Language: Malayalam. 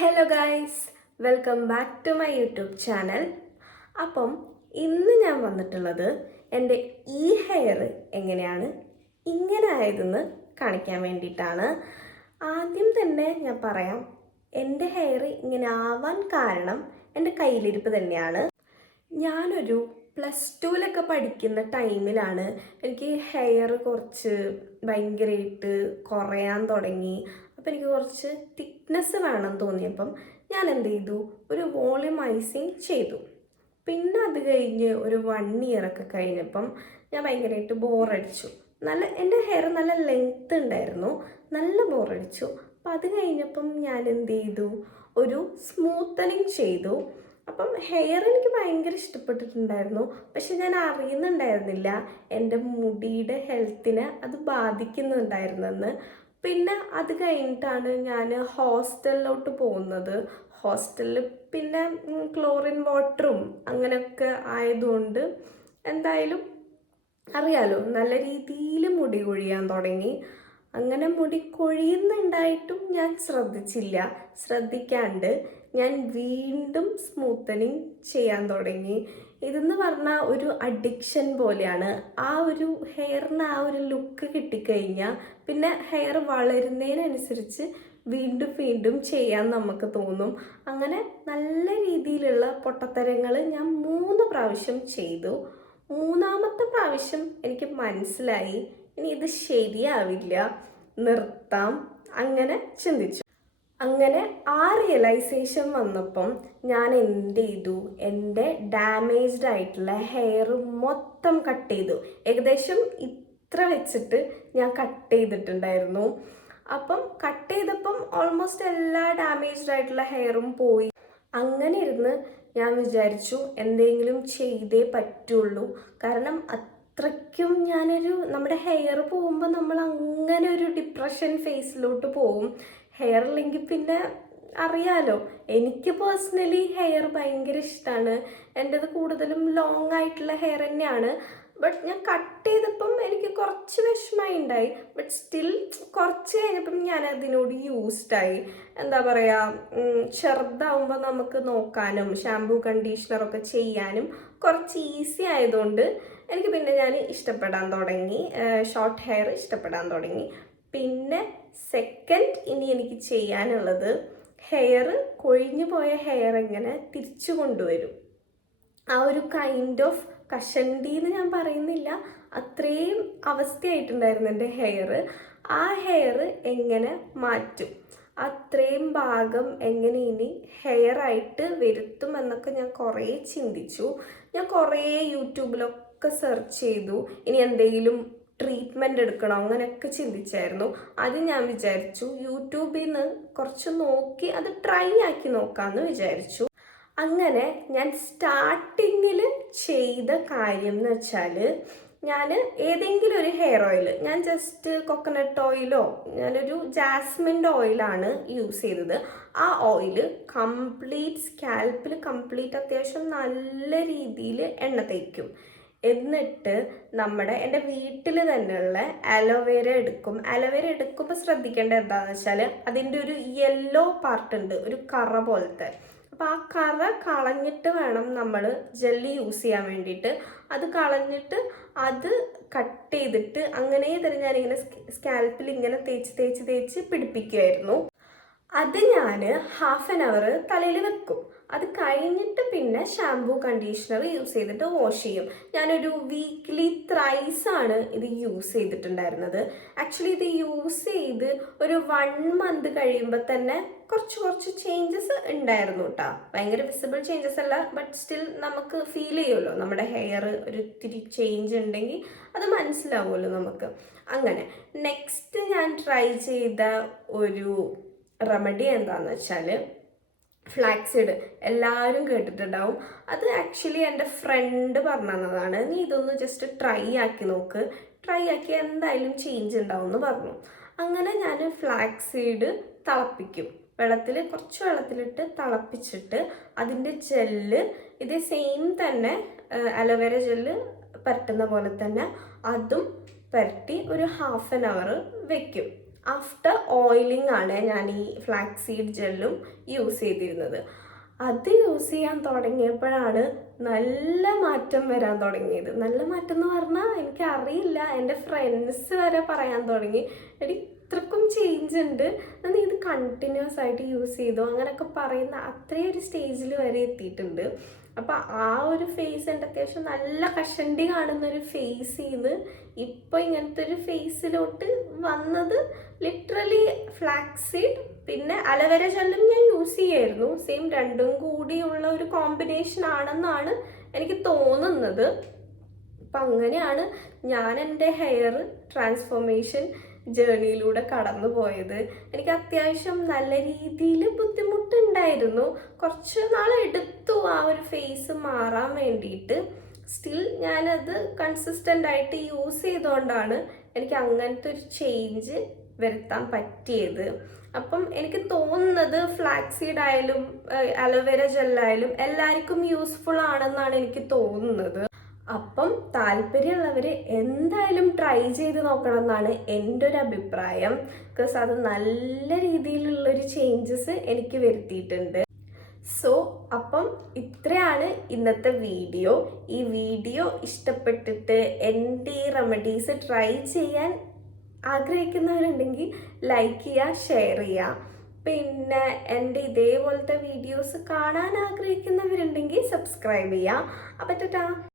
Hello guys, welcome back to my YouTube channel. അപ്പം ഇന്ന് ഞാൻ വന്നിട്ടുള്ളത് എൻ്റെ ഈ ഹെയർ എങ്ങനെയാണ് ഇങ്ങനെ ആയതെന്ന് കാണിക്കാൻ വേണ്ടിയിട്ടാണ്. ആദ്യം തന്നെ ഞാൻ പറയാം, എൻ്റെ ഹെയർ ഇങ്ങനെ ആവാൻ കാരണം എൻ്റെ കയ്യിലിരിപ്പ് തന്നെയാണ്. ഞാനൊരു +2 പഠിക്കുന്ന ടൈമിലാണ് എനിക്ക് ഹെയർ കുറച്ച് ഭയങ്കരമായിട്ട് കുറയാൻ തുടങ്ങി. അപ്പോൾ എനിക്ക് കുറച്ച് തിക്നെസ് വേണം തോന്നിയപ്പം ഞാൻ എന്ത് ചെയ്തു, ഒരു വോളിയമൈസിങ് ചെയ്തു. പിന്നെ അത് കഴിഞ്ഞ് ഒരു 1 ഇയർ കഴിഞ്ഞപ്പം ഞാൻ ഭയങ്കരമായിട്ട് ബോറടിച്ചു. എൻ്റെ ഹെയർ നല്ല ലെങ്ത് ഉണ്ടായിരുന്നു, നല്ല ബോറടിച്ചു. അപ്പം അത് കഴിഞ്ഞപ്പം ഞാൻ എന്ത് ചെയ്തു, ഒരു സ്മൂത്തനിങ് ചെയ്തു. അപ്പം ഹെയർ എനിക്ക് ഭയങ്കര ഇഷ്ടപ്പെട്ടിട്ടുണ്ടായിരുന്നു. പക്ഷെ ഞാൻ അറിയുന്നുണ്ടായിരുന്നില്ല എൻ്റെ മുടിയുടെ ഹെൽത്തിനെ അത് ബാധിക്കുന്നുണ്ടായിരുന്നെന്ന്. പിന്നെ അത് കഴിഞ്ഞിട്ടാണ് ഞാൻ ഹോസ്റ്റലിലോട്ട് പോകുന്നത്. ഹോസ്റ്റലിൽ പിന്നെ ക്ലോറിൻ വാട്ടറും അങ്ങനെയൊക്കെ ആയതുകൊണ്ട് എന്തായാലും അറിയാലോ, നല്ല രീതിയിൽ മുടി കൊഴിയാൻ തുടങ്ങി. അങ്ങനെ മുടി കൊഴിയുന്നുണ്ടായിട്ടും ഞാൻ ശ്രദ്ധിക്കാണ്ട് ഞാൻ വീണ്ടും സ്മൂത്തനിങ് ചെയ്യാൻ തുടങ്ങി. ഇതെന്ന് പറഞ്ഞാൽ ഒരു അഡിക്ഷൻ പോലെയാണ്. ആ ഒരു ഹെയറിന് ആ ഒരു ലുക്ക് കിട്ടിക്കഴിഞ്ഞാൽ പിന്നെ ഹെയർ വളരുന്നതിനനുസരിച്ച് വീണ്ടും വീണ്ടും ചെയ്യാൻ നമുക്ക് തോന്നും. അങ്ങനെ നല്ല രീതിയിലുള്ള പൊട്ടത്തരങ്ങൾ ഞാൻ 3 പ്രാവശ്യം ചെയ്തു. മൂന്നാമത്തെ പ്രാവശ്യം എനിക്ക് മനസ്സിലായി, ഇനി ഇത് ശരിയാവില്ല, നിർത്താം. അങ്ങനെ ചിന്തിച്ചു. അങ്ങനെ ആ റിയലൈസേഷൻ വന്നപ്പം ഞാൻ എന്ത് ചെയ്തു, എൻ്റെ ഡാമേജ്ഡ് ആയിട്ടുള്ള ഹെയർ മൊത്തം കട്ട് ചെയ്തു. ഏകദേശം ഇത്ര വെച്ചിട്ട് ഞാൻ കട്ട് ചെയ്തിട്ടുണ്ടായിരുന്നു. അപ്പം കട്ട് ചെയ്തപ്പം ഓൾമോസ്റ്റ് എല്ലാ ഡാമേജ്ഡ് ആയിട്ടുള്ള ഹെയറും പോയി. അങ്ങനെ ഇരുന്ന് ഞാൻ വിചാരിച്ചു എന്തെങ്കിലും ചെയ്തേ പറ്റുള്ളൂ. കാരണം അത്രയ്ക്കും നമ്മുടെ ഹെയർ പോകുമ്പോൾ നമ്മൾ അങ്ങനെ ഒരു ഡിപ്രഷൻ ഫേസിലോട്ട് പോവും. ഹെയർ ഇല്ലെങ്കിൽ പിന്നെ അറിയാലോ, എനിക്ക് പേഴ്സണലി ഹെയർ ഭയങ്കര ഇഷ്ടമാണ്. എൻ്റെത് കൂടുതലും ലോങ് ആയിട്ടുള്ള ഹെയർ തന്നെയാണ്. ബട്ട് ഞാൻ കട്ട് ചെയ്തപ്പം എനിക്ക് കുറച്ച് വിഷമമായി ഉണ്ടായി. ബട്ട് സ്റ്റിൽ കുറച്ച് കഴിഞ്ഞപ്പം ഞാൻ അതിനോട് യൂസ്ഡായി. എന്താ പറയുക, ചെറുതാവുമ്പോൾ നമുക്ക് നോക്കാനും ഷാംപൂ കണ്ടീഷണറൊക്കെ ചെയ്യാനും കുറച്ച് ഈസി ആയതുകൊണ്ട് എനിക്ക് പിന്നെ ഞാൻ ഇഷ്ടപ്പെടാൻ തുടങ്ങി, ഷോർട്ട് ഹെയർ ഇഷ്ടപ്പെടാൻ തുടങ്ങി. പിന്നെ സെക്കൻഡ് ഇനി എനിക്ക് ചെയ്യാനുള്ളത്, ഹെയർ കൊഴിഞ്ഞു പോയ ഹെയർ എങ്ങനെ തിരിച്ചു കൊണ്ടുവരും. ആ ഒരു കൈൻഡ് ഓഫ് കഷണ്ടി എന്ന് ഞാൻ പറയുന്നില്ല, അത്രയും അവസ്ഥയായിട്ടുണ്ടായിരുന്നു എൻ്റെ ഹെയർ. ആ ഹെയർ എങ്ങനെ മാറ്റും, അത്രയും ഭാഗം എങ്ങനെ ഇനി ഹെയർ ആയിട്ട് വരുത്തും എന്നൊക്കെ ഞാൻ കുറേ ചിന്തിച്ചു. ഞാൻ കുറേ യൂട്യൂബിലൊക്കെ സെർച്ച് ചെയ്തു, ഇനി എന്തെങ്കിലും ട്രീറ്റ്മെൻറ്റ് എടുക്കണോ അങ്ങനെയൊക്കെ ചിന്തിച്ചായിരുന്നു. അത് ഞാൻ വിചാരിച്ചു യൂട്യൂബിൽ നിന്ന് കുറച്ച് നോക്കി അത് ട്രൈ ആക്കി നോക്കാമെന്ന് വിചാരിച്ചു. അങ്ങനെ ഞാൻ സ്റ്റാർട്ടിങ്ങിൽ ചെയ്ത കാര്യം എന്ന് വെച്ചാൽ, ഞാൻ ഏതെങ്കിലും ഒരു ഹെയർ ഓയിൽ, ഞാൻ ജസ്റ്റ് കൊക്കനട്ട് ഓയിലോ ഞാനൊരു ജാസ്മിൻ്റെ ഓയിലാണ് യൂസ് ചെയ്തത്. ആ ഓയിൽ കംപ്ലീറ്റ് സ്കാൽപ്പിൽ അത്യാവശ്യം നല്ല രീതിയിൽ എണ്ണ തേക്കും. എന്നിട്ട് എൻ്റെ വീട്ടിൽ തന്നെയുള്ള അലോവേര എടുക്കും. അലോവേര എടുക്കുമ്പോൾ ശ്രദ്ധിക്കേണ്ടത് എന്താണെന്ന് വെച്ചാൽ, അതിൻ്റെ ഒരു യെല്ലോ പാർട്ട് ഉണ്ട്, ഒരു കറ പോലത്തെ. അപ്പോൾ ആ കറ കളഞ്ഞിട്ട് വേണം നമ്മൾ ജെല്ലി യൂസ് ചെയ്യാൻ വേണ്ടിയിട്ട്. അത് കളഞ്ഞിട്ട് അത് കട്ട് ചെയ്തിട്ട് അങ്ങനെ തന്നെ ഞാനിങ്ങനെ സ്കാൽപ്പിൽ ഇങ്ങനെ തേച്ച് പിടിപ്പിക്കുമായിരുന്നു. അത് ഞാൻ ഹാഫ് ആൻ അവർ തലയിൽ വെക്കും. അത് കഴിഞ്ഞിട്ട് പിന്നെ ഷാംപൂ കണ്ടീഷണർ യൂസ് ചെയ്തിട്ട് വാഷ് ചെയ്യും. ഞാനൊരു വീക്ക്ലി ത്രൈസാണ് ഇത് യൂസ് ചെയ്തിട്ടുണ്ടായിരുന്നത്. ആക്ച്വലി ഇത് യൂസ് ചെയ്ത് ഒരു 1 മന്ത് കഴിയുമ്പോൾ തന്നെ കുറച്ച് ചേഞ്ചസ് ഉണ്ടായിരുന്നു കേട്ടോ. ഭയങ്കര വിസിബിൾ ചേഞ്ചസ് അല്ല, ബട്ട് സ്റ്റിൽ നമുക്ക് ഫീൽ ചെയ്യുമല്ലോ, നമ്മുടെ ഹെയർ ഒരു ഇത്തിരി ചേഞ്ച് ഉണ്ടെങ്കിൽ അത് മനസ്സിലാവുമല്ലോ നമുക്ക്. അങ്ങനെ നെക്സ്റ്റ് ഞാൻ ട്രൈ ചെയ്ത ഒരു റെമഡി എന്താണെന്ന് വെച്ചാൽ, ഫ്ലാക്സീഡ്. എല്ലാവരും കേട്ടിട്ടുണ്ടാവും. അത് ആക്ച്വലി എൻ്റെ ഫ്രണ്ട് പറഞ്ഞു തന്നതാണ്. നീ ഇതൊന്ന് ജസ്റ്റ് ട്രൈ ആക്കി നോക്ക്, ട്രൈ ആക്കി എന്തായാലും ചേഞ്ച് ഉണ്ടാവും എന്ന് പറഞ്ഞു. അങ്ങനെ ഞാൻ ഫ്ലാക്സീഡ് തിളപ്പിക്കും. കുറച്ച് വെള്ളത്തിലിട്ട് തിളപ്പിച്ചിട്ട് അതിൻ്റെ ജെല്ല് ഇതേ സെയിം തന്നെ അലോവേര ജെല്ല് പരട്ടുന്ന പോലെ തന്നെ അതും പരട്ടി ഒരു ഹാഫ് ആൻ അവർ വെക്കും. ആഫ്റ്റർ ഓയിലിംഗ് ആണ് ഞാൻ ഈ ഫ്ലാക്സ് സീഡ് ജെല്ലും യൂസ് ചെയ്തിരുന്നത്. അത് യൂസ് ചെയ്യാൻ തുടങ്ങിയപ്പോഴാണ് നല്ല മാറ്റം വരാൻ തുടങ്ങിയത്. നല്ല മാറ്റം എന്ന് പറഞ്ഞാൽ എനിക്കറിയില്ല, എൻ്റെ ഫ്രണ്ട്സ് വരെ പറയാൻ തുടങ്ങി, എടി ഇത്രക്കും ചേഞ്ച് ഉണ്ട്, നീ ഇത് കണ്ടിന്യൂസ് ആയിട്ട് യൂസ് ചെയ്തോ, അങ്ങനെയൊക്കെ പറയുന്ന അത്രയും ഒരു സ്റ്റേജിൽ വരെ എത്തിയിട്ടുണ്ട്. അപ്പം ആ ഒരു ഫേസ് എൻ്റെ അത്യാവശ്യം നല്ല കഷണ്ടി കാണുന്ന ഒരു ഫേസ് ചെയ്ത് ഇപ്പോൾ ഇങ്ങനത്തെ ഒരു ഫേസിലോട്ട് വന്നത് ലിറ്ററലി ഫ്ലാക്സ് സീഡ് പിന്നെ അലവേര ജെല്ലും ഞാൻ യൂസ് ചെയ്യായിരുന്നു. സെയിം രണ്ടും കൂടിയുള്ള ഒരു കോമ്പിനേഷൻ ആണെന്നാണ് എനിക്ക് തോന്നുന്നത്. അപ്പം അങ്ങനെയാണ് ഞാൻ എൻ്റെ ഹെയർ ട്രാൻസ്ഫോർമേഷൻ ജേർണിയിലൂടെ കടന്നു പോയത്. എനിക്ക് അത്യാവശ്യം നല്ല രീതിയിൽ ബുദ്ധിമുട്ടുണ്ടായിരുന്നു. കുറച്ച് നാളെടുത്തു ആ ഒരു ഫേസ് മാറാൻ വേണ്ടിയിട്ട്. സ്റ്റിൽ ഞാനത് കൺസിസ്റ്റൻ്റ് ആയിട്ട് യൂസ് ചെയ്തുകൊണ്ടാണ് എനിക്ക് അങ്ങനത്തെ ഒരു ചേഞ്ച് വരുത്താൻ പറ്റിയത്. അപ്പം എനിക്ക് തോന്നുന്നത് ഫ്ലാക്സ് സീഡ് ആയാലും അലോവേര ജെല്ലായാലും എല്ലാവർക്കും യൂസ്ഫുൾ ആണെന്നാണ് എനിക്ക് തോന്നുന്നത്. അപ്പം താല്പര്യമുള്ളവർ എന്തായാലും ട്രൈ ചെയ്ത് നോക്കണം എന്നാണ് എൻ്റെ ഒരു അഭിപ്രായം. ബിക്കോസ് അത് നല്ല രീതിയിലുള്ളൊരു ചേഞ്ചസ് എനിക്ക് വരുത്തിയിട്ടുണ്ട്. സോ അപ്പം ഇത്രയാണ് ഇന്നത്തെ വീഡിയോ. ഈ വീഡിയോ ഇഷ്ടപ്പെട്ടിട്ട് എൻ്റെ ഈ റെമഡീസ് ട്രൈ ചെയ്യാൻ ആഗ്രഹിക്കുന്നവരുണ്ടെങ്കിൽ ലൈക്ക് ചെയ്യുക, ഷെയർ ചെയ്യുക. പിന്നെ എൻ്റെ ഇതേപോലത്തെ വീഡിയോസ് കാണാൻ ആഗ്രഹിക്കുന്നവരുണ്ടെങ്കിൽ സബ്സ്ക്രൈബ് ചെയ്യുക. അപ്പം ടാറ്റാ.